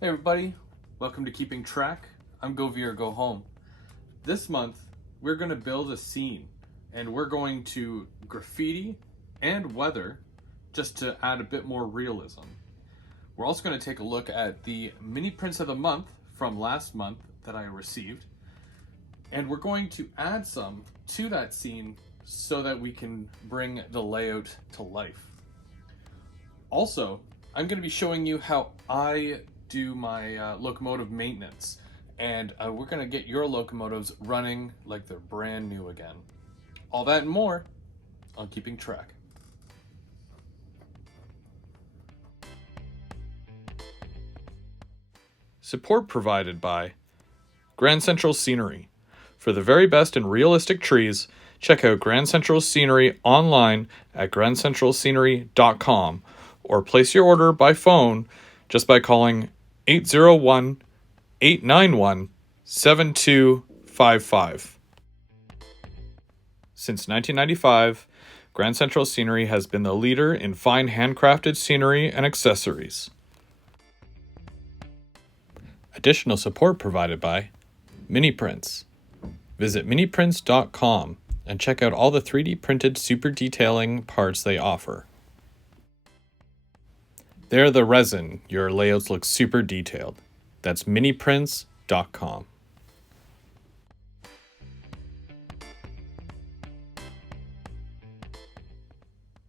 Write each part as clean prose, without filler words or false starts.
Hey everybody, welcome to Keeping Track. I'm Go Veer, Go Home. This month, we're going to build a scene, and we're going to graffiti and weather just to add a bit more realism. We're also going to take a look at the mini prints of the month from last month that I received, and we're going to add some to that scene so that we can bring the layout to life. Also, I'm going to be showing you how I do my locomotive maintenance, and we're going to get your locomotives running like they're brand new again. All that and more on Keeping Track. Support provided by Grand Central Scenery. For the very best in realistic trees, check out Grand Central Scenery online at grandcentralscenery.com or place your order by phone just by calling 801-891-7255. Since 1995, Grand Central Scenery has been the leader in fine handcrafted scenery and accessories. Additional support provided by Miniprints. Visit miniprints.com and check out all the 3D printed super detailing parts they offer. They're the resin your layouts look super detailed. That's miniprints.com.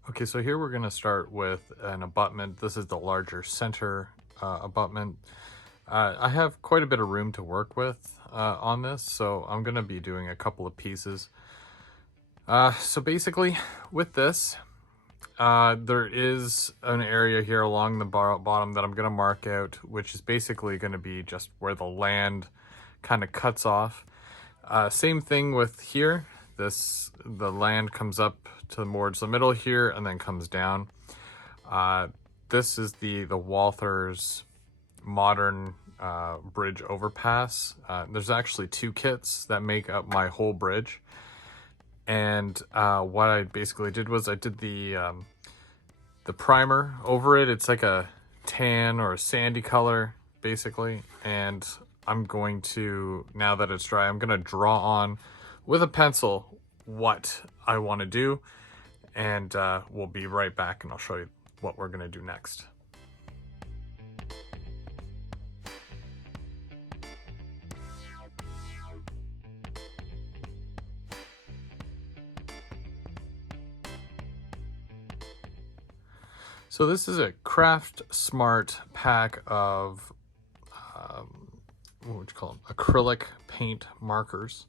Okay, so here we're going to start with an abutment. This is the larger center abutment. I have quite a bit of room to work with on this, so I'm going to be doing a couple of pieces. So basically, with this, there is an area here along the bottom that I'm going to mark out, which is basically going to be just where the land kind of cuts off. Same thing with here. The land comes up towards the middle here and then comes down. This is the Walther's modern bridge overpass. There's actually two kits that make up my whole bridge. And what I basically did was I did the primer over it. It's like a tan or a sandy color, basically. And I'm going to, now that it's dry, I'm going to draw on with a pencil what I want to do. And we'll be right back and I'll show you what we're going to do next. So this is a Craft Smart pack of, what would you call them? Acrylic paint markers.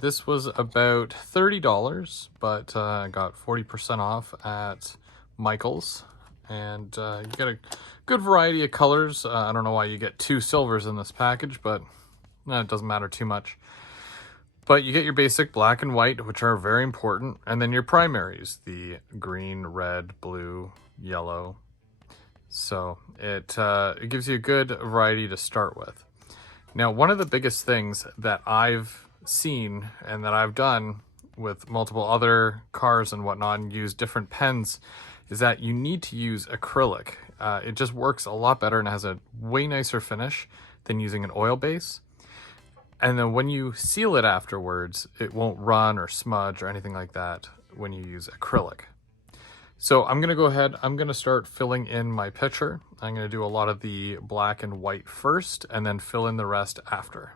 This was about $30, but I got 40% off at Michael's. And you get a good variety of colors. I don't know why you get two silvers in this package, but it doesn't matter too much. But you get your basic black and white, which are very important, and then your primaries, the green, red, blue, yellow. So it gives you a good variety to start with. Now, one of the biggest things that I've seen and that I've done with multiple other cars and whatnot and use different pens is that you need to use acrylic. It just works a lot better and has a way nicer finish than using an oil base. And then when you seal it afterwards, it won't run or smudge or anything like that when you use acrylic. So I'm going to go ahead, I'm going to start filling in my picture. I'm going to do a lot of the black and white first and then fill in the rest after.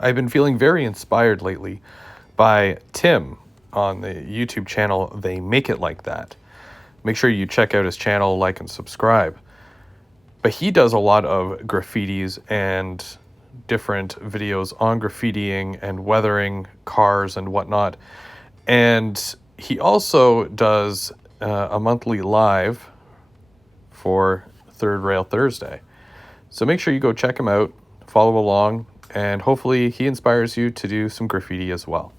I've been feeling very inspired lately by Tim on the YouTube channel They Make It Like That. Make sure you check out his channel, like and subscribe. But he does a lot of graffitis and different videos on graffitiing and weathering cars and whatnot. And he also does a monthly live for Third Rail Thursday. So make sure you go check him out, follow along, and hopefully he inspires you to do some graffiti as well.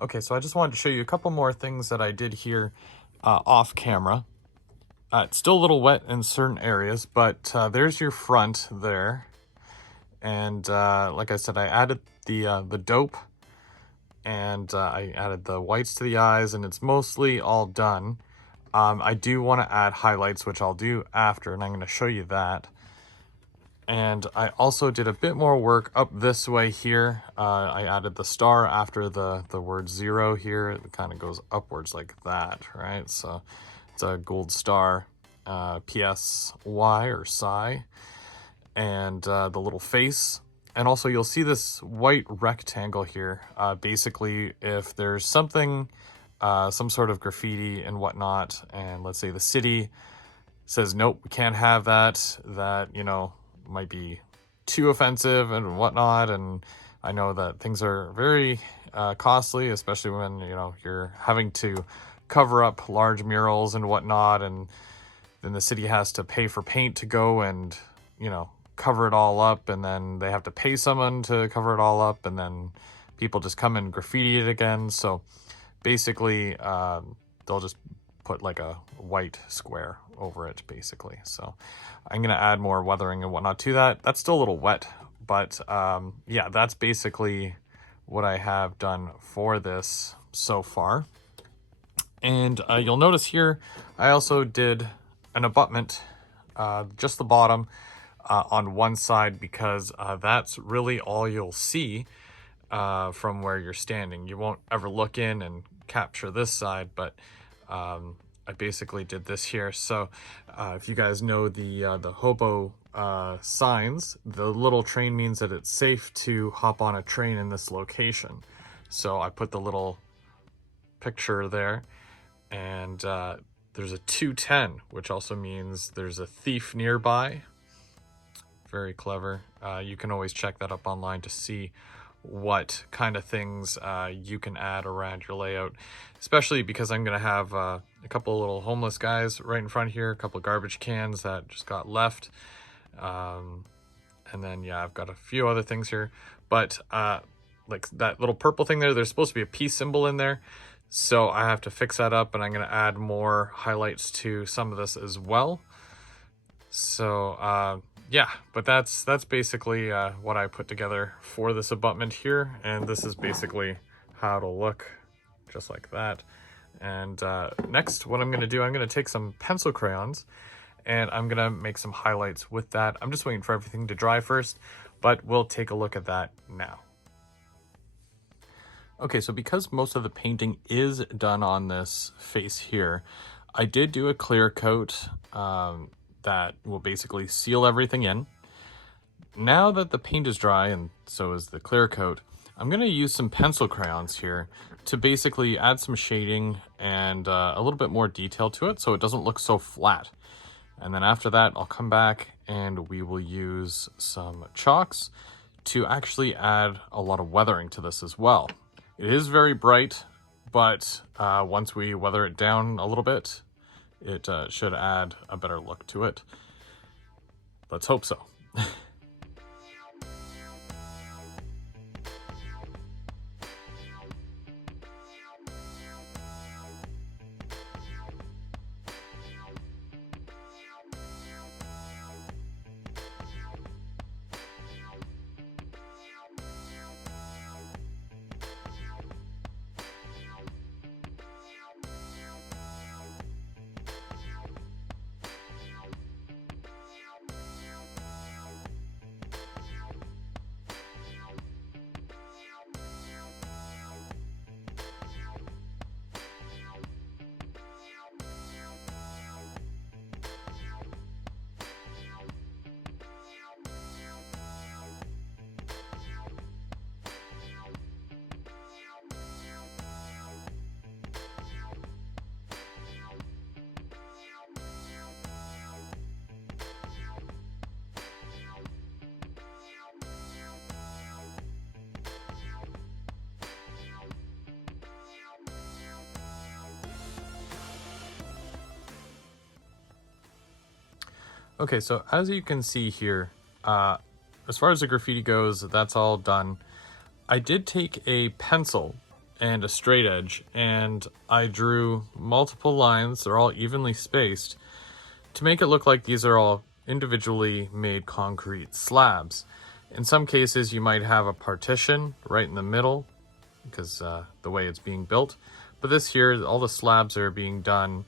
Okay, so I just wanted to show you a couple more things that I did here off camera. It's still a little wet in certain areas, but there's your front there. And like I said, I added the dope, and I added the whites to the eyes, and it's mostly all done. I do want to add highlights, which I'll do after, and I'm going to show you that. And I also did a bit more work up this way here. I added the star after the word 0 here. It kind of goes upwards like that, right? So it's a gold star, PSY or psi, and the little face. And also you'll see this white rectangle here. Basically, if there's something, some sort of graffiti and whatnot, and let's say the city says, nope, we can't have that, you know, might be too offensive and whatnot. And I know that things are very costly, especially when, you know, you're having to cover up large murals and whatnot, and then the city has to pay for paint to go and, you know, cover it all up, and then they have to pay someone to cover it all up, and then people just come and graffiti it again. So basically they'll just put like a white square over it, basically. So I'm gonna add more weathering and whatnot to that. That's still a little wet, but yeah, that's basically what I have done for this so far. And you'll notice here I also did an abutment, just the bottom, on one side, because that's really all you'll see from where you're standing. You won't ever look in and capture this side, but I basically did this here. So if you guys know the hobo signs, the little train means that it's safe to hop on a train in this location. So I put the little picture there, and there's a 210, which also means there's a thief nearby. Very clever. You can always check that up online to see what kind of things you can add around your layout, especially because I'm going to have a couple of little homeless guys right in front here, a couple of garbage cans that just got left. And then, yeah, I've got a few other things here, but like that little purple thing there, there's supposed to be a peace symbol in there. So I have to fix that up, and I'm going to add more highlights to some of this as well. So yeah, but that's basically what I put together for this abutment here, and this is basically how it'll look, just like that. And next, what I'm going to do, I'm going to take some pencil crayons, and I'm going to make some highlights with that. I'm just waiting for everything to dry first, but we'll take a look at that now. Okay, so because most of the painting is done on this face here, I did do a clear coat that will basically seal everything in. Now that the paint is dry, and so is the clear coat, I'm going to use some pencil crayons here to basically add some shading and a little bit more detail to it so it doesn't look so flat. And then after that, I'll come back and we will use some chalks to actually add a lot of weathering to this as well. It is very bright, but once we weather it down a little bit, it should add a better look to it. Let's hope so. Okay, so as you can see here, as far as the graffiti goes, that's all done. I did take a pencil and a straight edge, and I drew multiple lines, they're all evenly spaced, to make it look like these are all individually made concrete slabs. In some cases you might have a partition right in the middle because the way it's being built, but this here, all the slabs are being done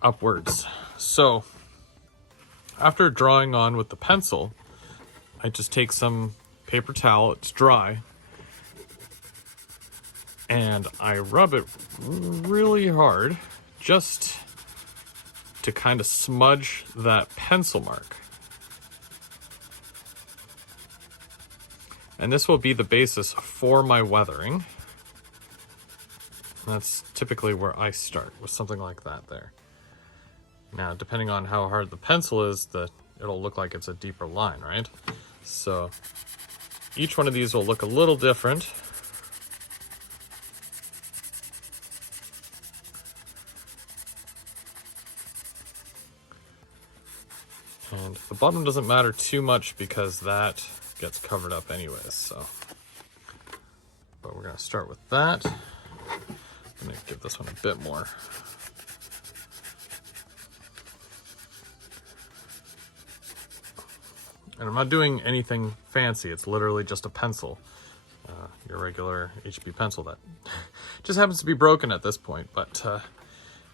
upwards. So after drawing on with the pencil, I just take some paper towel, it's dry, and I rub it really hard just to kind of smudge that pencil mark. And this will be the basis for my weathering. And that's typically where I start, with something like that there. Now, depending on how hard the pencil is, it'll look like it's a deeper line, right? So each one of these will look a little different. And the bottom doesn't matter too much because that gets covered up anyways, so. But we're gonna start with that. I'm gonna give this one a bit more. And I'm not doing anything fancy, it's literally just a pencil. Your regular HB pencil that just happens to be broken at this point, but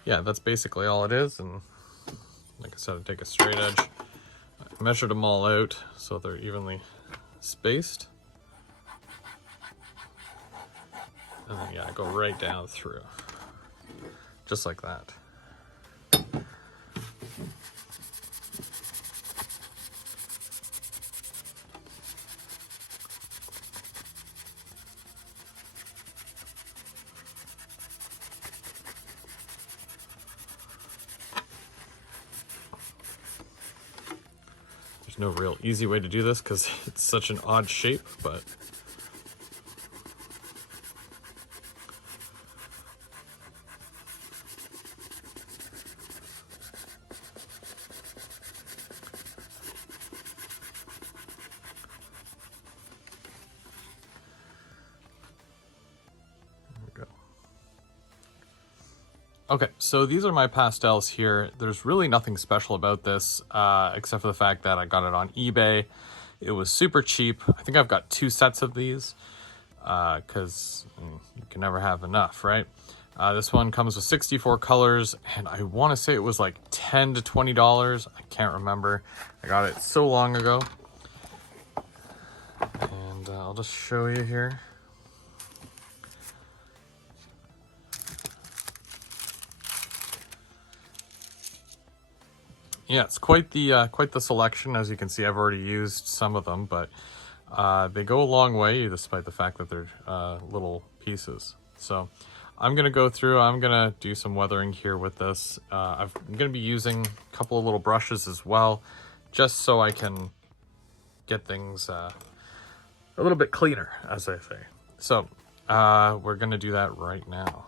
yeah, that's basically all it is. And like I said, I take a straight edge, I measured them all out so they're evenly spaced. And then yeah, I go right down through, just like that. There's no real easy way to do this because it's such an odd shape, but okay, so these are my pastels here. There's really nothing special about this, except for the fact that I got it on eBay. It was super cheap. I think I've got 2 sets of these, because you can never have enough, right? This one comes with 64 colors, and I want to say it was like $10 to $20. I can't remember. I got it so long ago. And I'll just show you here. Yeah, it's quite the selection. As you can see, I've already used some of them, but they go a long way, despite the fact that they're little pieces. So I'm gonna go through. I'm gonna do some weathering here with this. I'm gonna be using a couple of little brushes as well, just so I can get things a little bit cleaner, as I say. So we're gonna do that right now.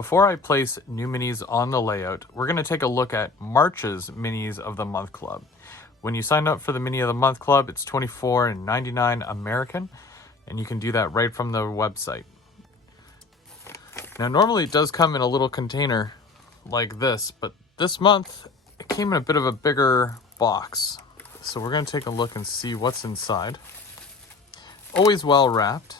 Before I place new minis on the layout, we're going to take a look at March's Minis of the Month Club. When you sign up for the Mini of the Month Club, it's $24.99 American, and you can do that right from the website. Now, normally it does come in a little container like this, but this month it came in a bit of a bigger box. So we're going to take a look and see what's inside. Always well wrapped.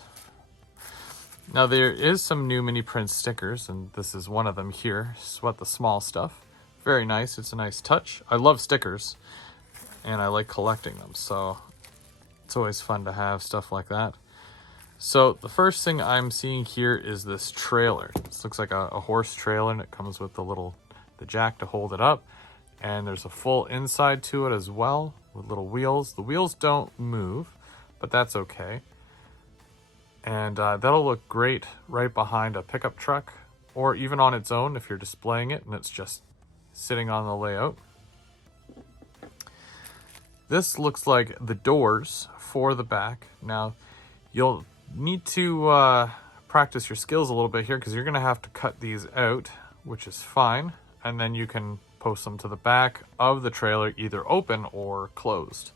Now there is some new Miniprints stickers, and this is one of them here. Sweat the Small Stuff. Very nice. It's a nice touch. I love stickers, and I like collecting them, so it's always fun to have stuff like that. So the first thing I'm seeing here is this trailer. This looks like a horse trailer, and it comes with the jack to hold it up. And there's a full inside to it as well with little wheels. The wheels don't move, but that's okay. And that'll look great right behind a pickup truck, or even on its own if you're displaying it and it's just sitting on the layout. This looks like the doors for the back. Now, you'll need to practice your skills a little bit here, because you're going to have to cut these out, which is fine. And then you can post them to the back of the trailer, either open or closed.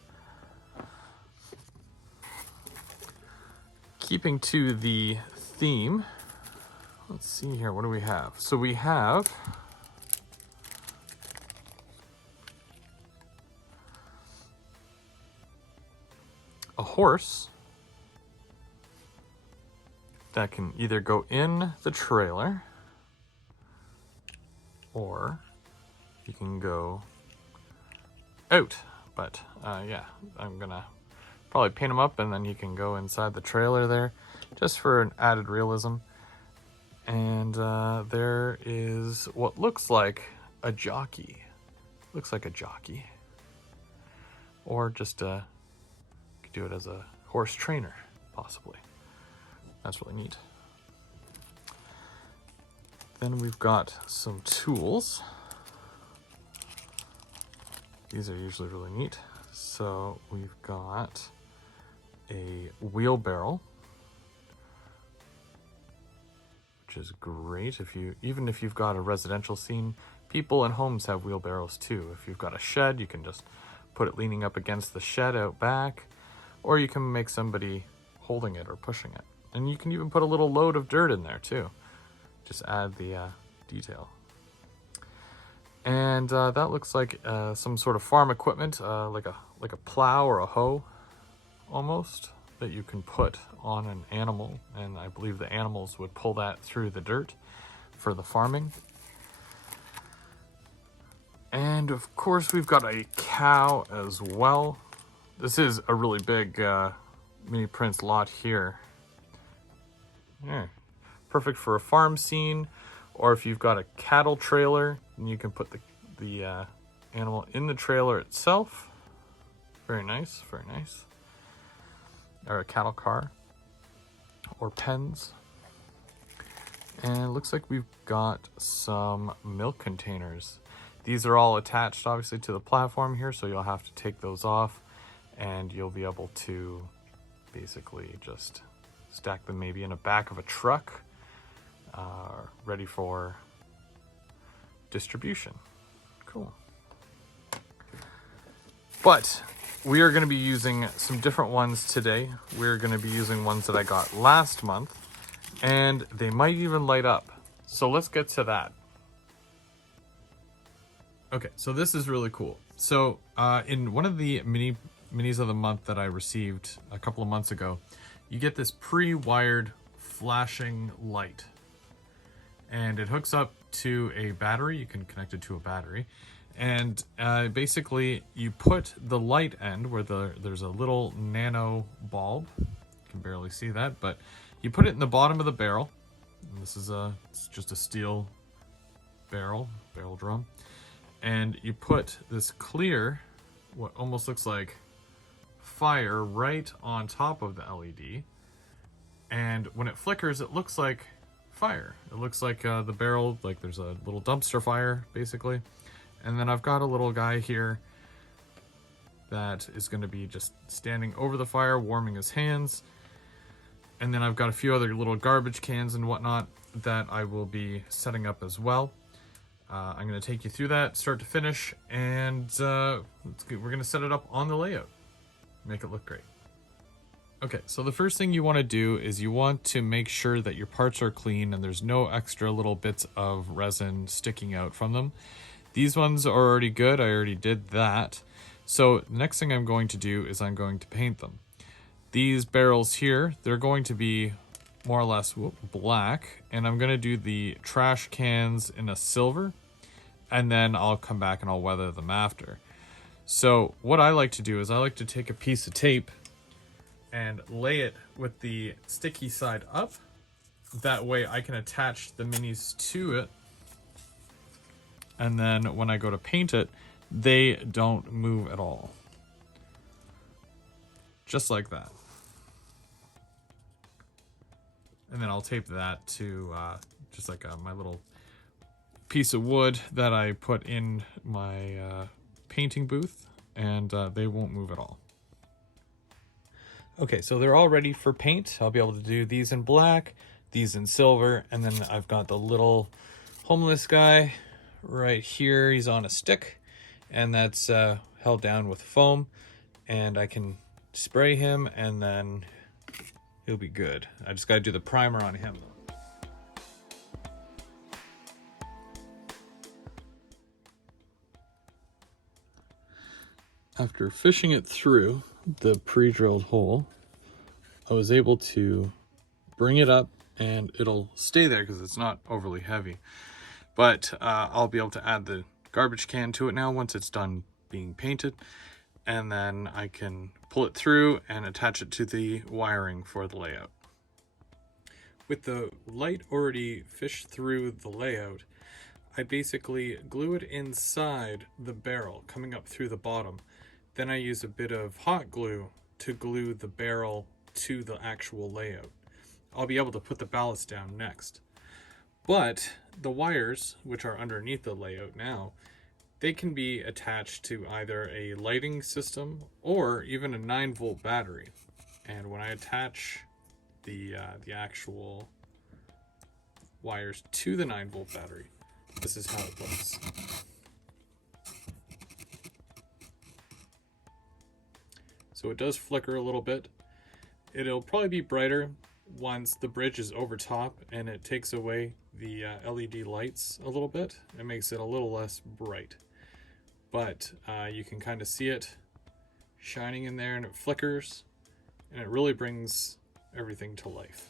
Keeping to the theme, let's see here, what do we have? So we have a horse that can either go in the trailer or you can go out. But yeah, I'm gonna probably paint them up, and then you can go inside the trailer there, just for an added realism. And there is what looks like a jockey. Looks like a jockey. Or just you could do it as a horse trainer, possibly. That's really neat. Then we've got some tools. These are usually really neat. So we've got a wheelbarrow, which is great even if you've got a residential scene. People in homes have wheelbarrows too. If you've got a shed, you can just put it leaning up against the shed out back, or you can make somebody holding it or pushing it. And you can even put a little load of dirt in there too. Just add the detail. And that looks like some sort of farm equipment, like a plow or a hoe, almost, that you can put on an animal, and I believe the animals would pull that through the dirt for the farming. And of course we've got a cow as well. This is a really big Miniprints lot here. Yeah, perfect for a farm scene, or if you've got a cattle trailer, and you can put the animal in the trailer itself. Very nice, very nice. Or a cattle car, or pens. And it looks like we've got some milk containers. These are all attached, obviously, to the platform here, so you'll have to take those off, and you'll be able to basically just stack them maybe in the back of a truck, ready for distribution. Cool. But we are going to be using some different ones today. We're going to be using ones that I got last month, and they might even light up. So let's get to that. Okay, so this is really cool. So in one of the minis of the month that I received a couple of months ago, you get this pre-wired flashing light. And it hooks up to a battery. You can connect it to a battery. And basically you put the light end where there's a little nano bulb. You can barely see that, but you put it in the bottom of the barrel. And this is it's just a steel barrel drum. And you put this clear, what almost looks like fire, right on top of the LED. And when it flickers, it looks like fire. It looks like the barrel, like there's a little dumpster fire, basically. And then I've got a little guy here that is going to be just standing over the fire, warming his hands. And then I've got a few other little garbage cans and whatnot. that I will be setting up as well. I'm going to take you through that start to finish, and we're going to set it up on the layout, make it look great. Okay, so the first thing you want to do is you want to make sure that your parts are clean and there's no extra little bits of resin sticking out from them. These ones are already good, I already did that. So the next thing I'm going to do is I'm going to paint them. These barrels here, they're going to be more or less black, and I'm going to do the trash cans in a silver, and then I'll come back and I'll weather them after. So what I like to do is I like to take a piece of tape and lay it with the sticky side up. That way I can attach the minis to it, and then when I go to paint it, they don't move at all. Just like that. And then I'll tape that to just like my little piece of wood that I put in my painting booth, and they won't move at all. Okay, so they're all ready for paint. I'll be able to do these in black, these in silver, and then I've got the little homeless guy right here. He's on a stick, and that's held down with foam, and I can spray him and then he'll be good. I just gotta do the primer on him. After fishing it through the pre-drilled hole, I was able to bring it up, and it'll stay there because it's not overly heavy. But I'll be able to add the garbage can to it now once it's done being painted, and then I can pull it through and attach it to the wiring for the layout. With the light already fished through the layout, I basically glue it inside the barrel coming up through the bottom. Then I use a bit of hot glue to glue the barrel to the actual layout. I'll be able to put the ballast down next. But the wires, which are underneath the layout now, they can be attached to either a lighting system or even a 9-volt battery. And when I attach the actual wires to the 9-volt battery, this is how it looks. So it does flicker a little bit. It'll probably be brighter once the bridge is over top and it takes away the LED lights a little bit. It makes it a little less bright. But you can kind of see it shining in there, and it flickers, and it really brings everything to life.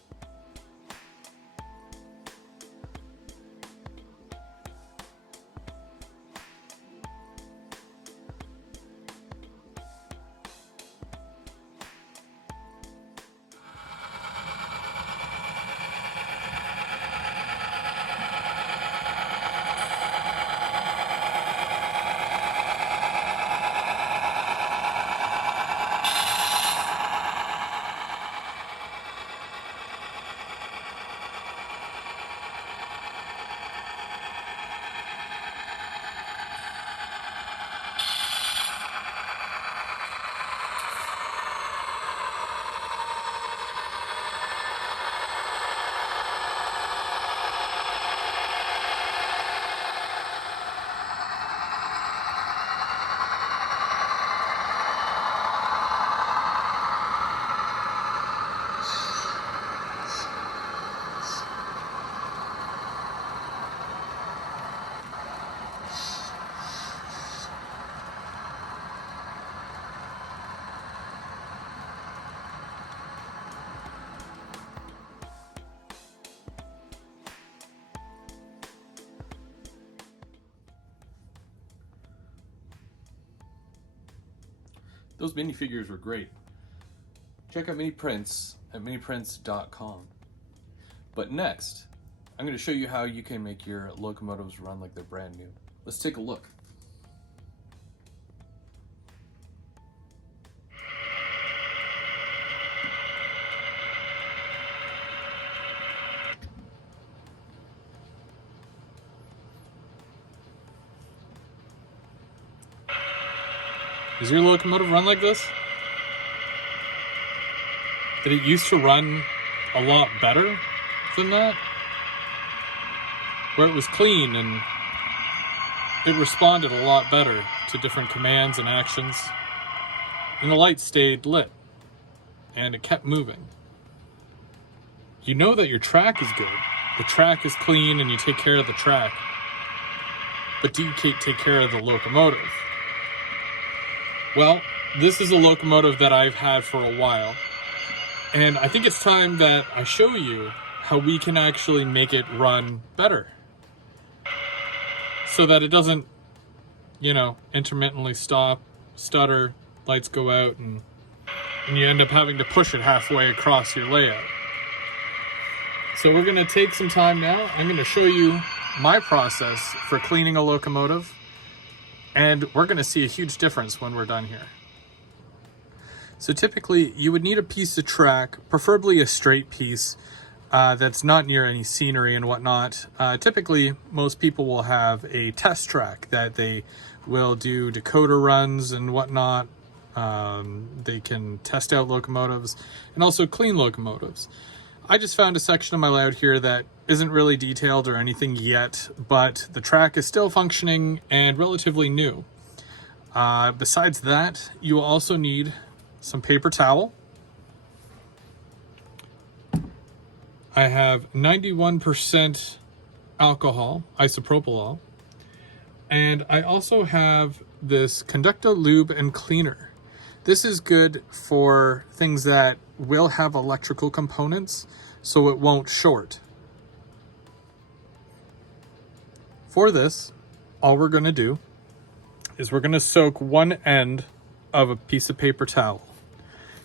Those minifigures were great. Check out Miniprints at miniprints.com. But next, I'm going to show you how you can make your locomotives run like they're brand new. Let's take a look. Does your locomotive run like this? Did it used to run a lot better than that? where it was clean and it responded a lot better to different commands and actions. And the light stayed lit. And it kept moving. You know that your track is good. The track is clean and you take care of the track. But do you take care of the locomotive? Well, this is a locomotive that I've had for a while. And I think it's time that I show you how we can actually make it run better. So that it doesn't, intermittently stop, stutter, lights go out, and you end up having to push it halfway across your layout. So we're going to take some time now. I'm going to show you my process for cleaning a locomotive, and we're going to see a huge difference when we're done here. So typically you would need a piece of track, preferably a straight piece that's not near any scenery and whatnot. Typically most people will have a test track that they will do decoder runs and whatnot. They can test out locomotives and also clean locomotives. I just found a section of my layout here that isn't really detailed or anything yet, but the track is still functioning and relatively new. Besides that, you will also need some paper towel. I have 91% alcohol, isopropyl, and I also have this Conductive Lube and Cleaner. This is good for things that will have electrical components, so it won't short. For this, all we're going to do is we're going to soak one end of a piece of paper towel.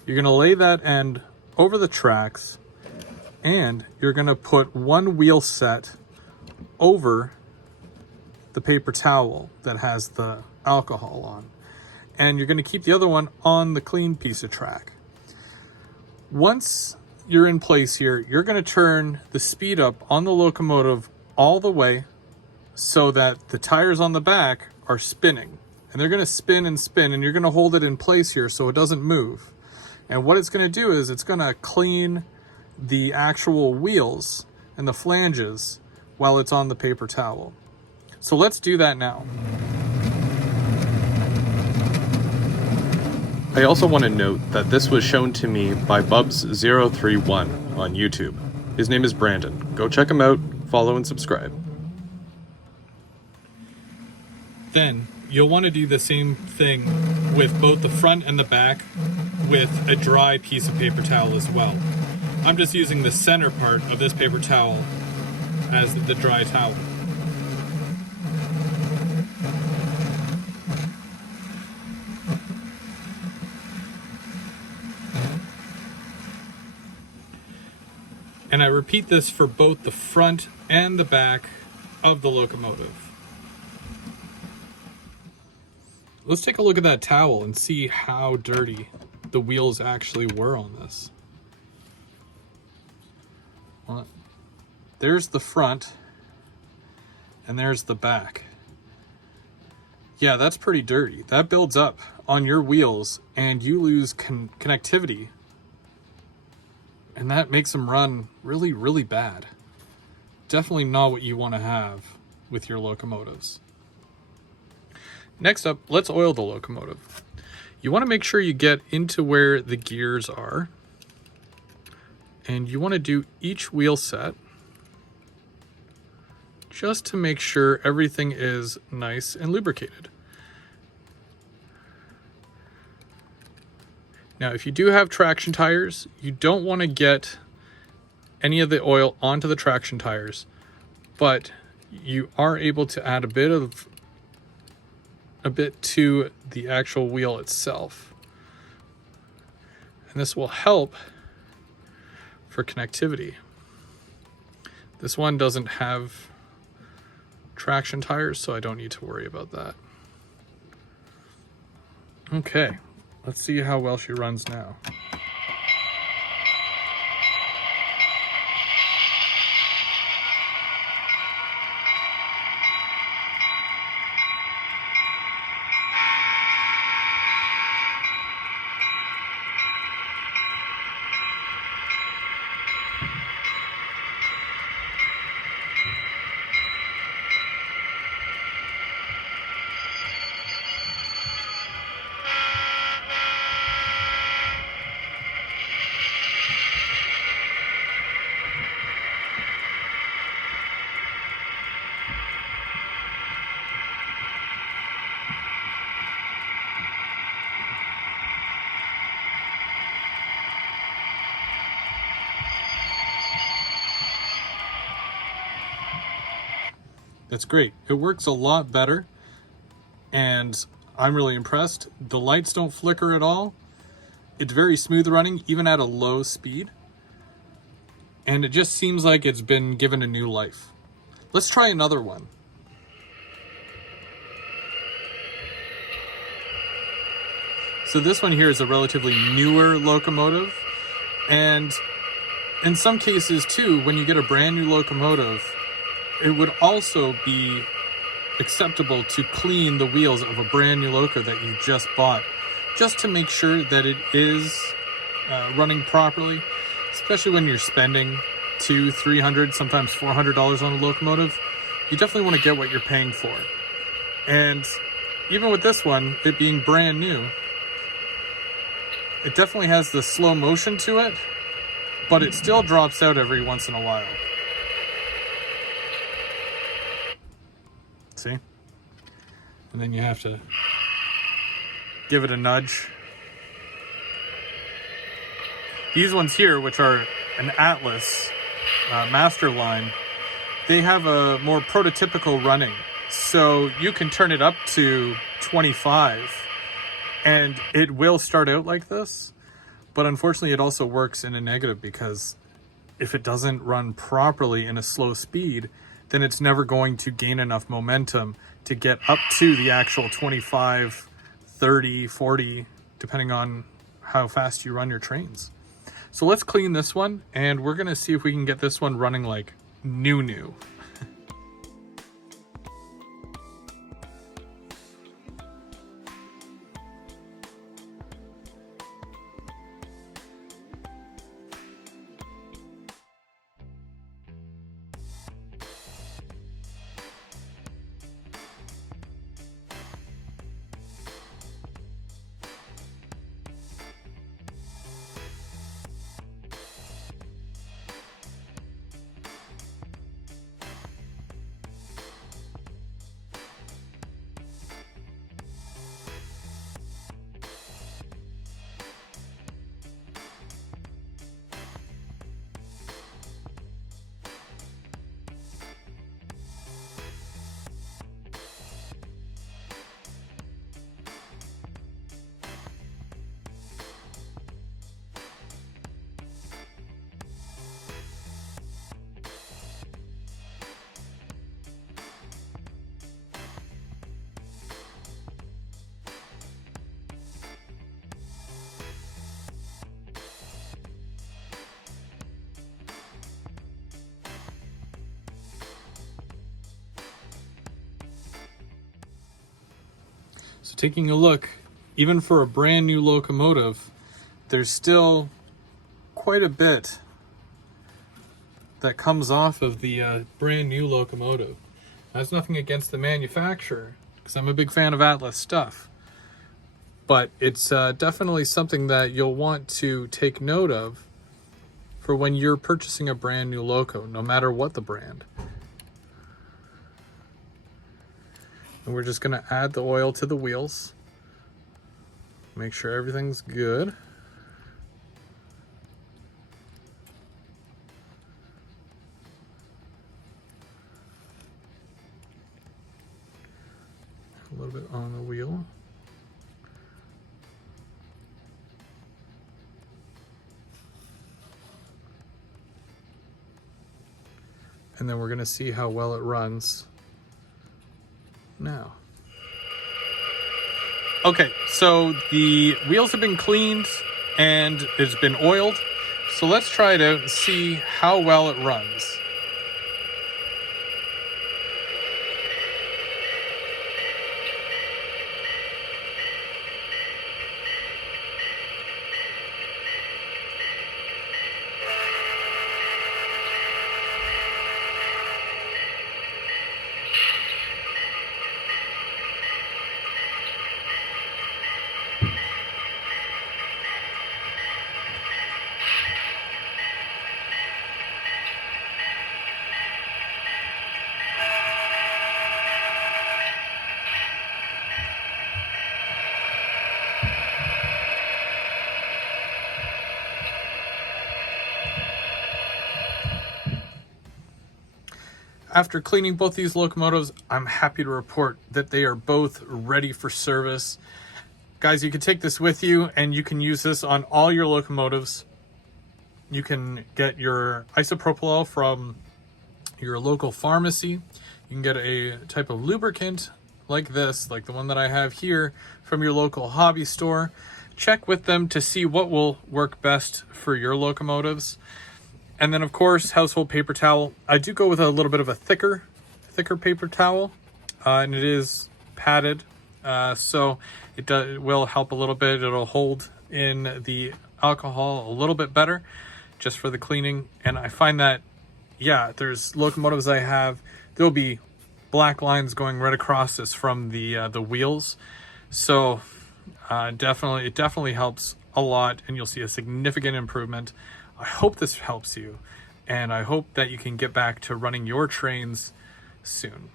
You're going to lay that end over the tracks, and you're going to put one wheel set over the paper towel that has the alcohol on. And you're going to keep the other one on the clean piece of track. Once you're in place here, you're going to turn the speed up on the locomotive all the way so that the tires on the back are spinning. And they're going to spin and spin, and you're going to hold it in place here so it doesn't move. And what it's going to do is it's going to clean the actual wheels and the flanges while it's on the paper towel. So let's do that now. I also want to note that this was shown to me by Bubs031 on YouTube. His name is Brandon. Go check him out, follow and subscribe. Then you'll want to do the same thing with both the front and the back with a dry piece of paper towel as well. I'm just using the center part of this paper towel as the dry towel. And I repeat this for both the front and the back of the locomotive. Let's take a look at that towel and see how dirty the wheels actually were on this. Well, there's the front and there's the back. Yeah, that's pretty dirty. That builds up on your wheels and you lose connectivity. And that makes them run really, really bad. Definitely not what you want to have with your locomotives. Next up, let's oil the locomotive. You want to make sure you get into where the gears are. And you want to do each wheel set just to make sure everything is nice and lubricated. Now, if you do have traction tires, you don't want to get any of the oil onto the traction tires, but you are able to add a bit to the actual wheel itself. And this will help for connectivity. This one doesn't have traction tires, so I don't need to worry about that. Okay. Let's see how well she runs now. That's great. It works a lot better, and I'm really impressed. The lights don't flicker at all. It's very smooth running, even at a low speed. And it just seems like it's been given a new life. Let's try another one. So this one here is a relatively newer locomotive. And in some cases too, when you get a brand new locomotive, it would also be acceptable to clean the wheels of a brand new loco that you just bought, just to make sure that it is running properly, especially when you're spending $200, $300, sometimes $400 on a locomotive. You definitely want to get what you're paying for. And even with this one, it being brand new, it definitely has the slow motion to it, but it still drops out every once in a while. See? And then you have to give it a nudge. These ones here, which are an Atlas master line, they have a more prototypical running. So you can turn it up to 25 and it will start out like this. But unfortunately, it also works in a negative, because if it doesn't run properly in a slow speed, then it's never going to gain enough momentum to get up to the actual 25, 30, 40, depending on how fast you run your trains. So let's clean this one, and we're gonna see if we can get this one running like new. So taking a look, even for a brand new locomotive, there's still quite a bit that comes off of the brand new locomotive. That's nothing against the manufacturer, because I'm a big fan of Atlas stuff. But it's definitely something that you'll want to take note of for when you're purchasing a brand new loco, no matter what the brand. And we're just going to add the oil to the wheels. Make sure everything's good. A little bit on the wheel. And then we're going to see how well it runs now. Okay, so the wheels have been cleaned and it's been oiled. So let's try it out and see how well it runs. after cleaning both these locomotives, I'm happy to report that they are both ready for service. Guys, you can take this with you and you can use this on all your locomotives. You can get your isopropyl from your local pharmacy. You can get a type of lubricant like this, like the one that I have here, from your local hobby store. Check with them to see what will work best for your locomotives. And then, of course, household paper towel. I do go with a little bit of a thicker paper towel, and it is padded, so it will help a little bit. It'll hold in the alcohol a little bit better, just for the cleaning. And I find that, yeah, there's locomotives I have, there'll be black lines going right across this from the wheels. So it definitely helps a lot, and you'll see a significant improvement. I hope this helps you, and I hope that you can get back to running your trains soon.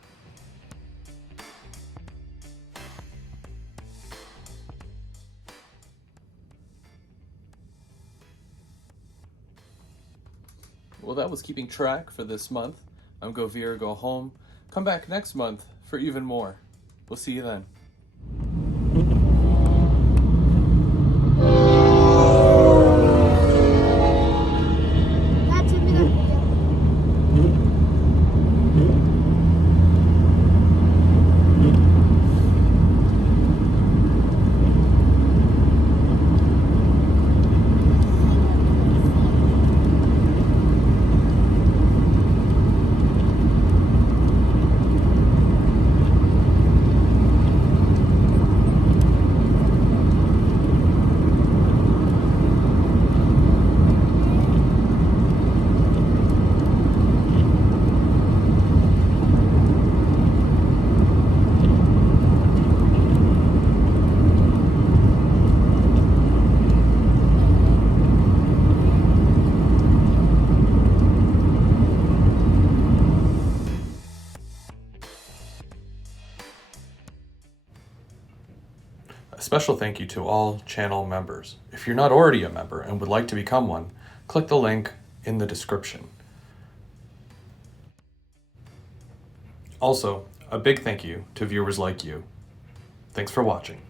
Well, that was keeping track for this month. I'm Go Veer, Go Home. Come back next month for even more. We'll see you then. A special thank you to all channel members. If you're not already a member and would like to become one, click the link in the description. Also, a big thank you to viewers like you. Thanks for watching.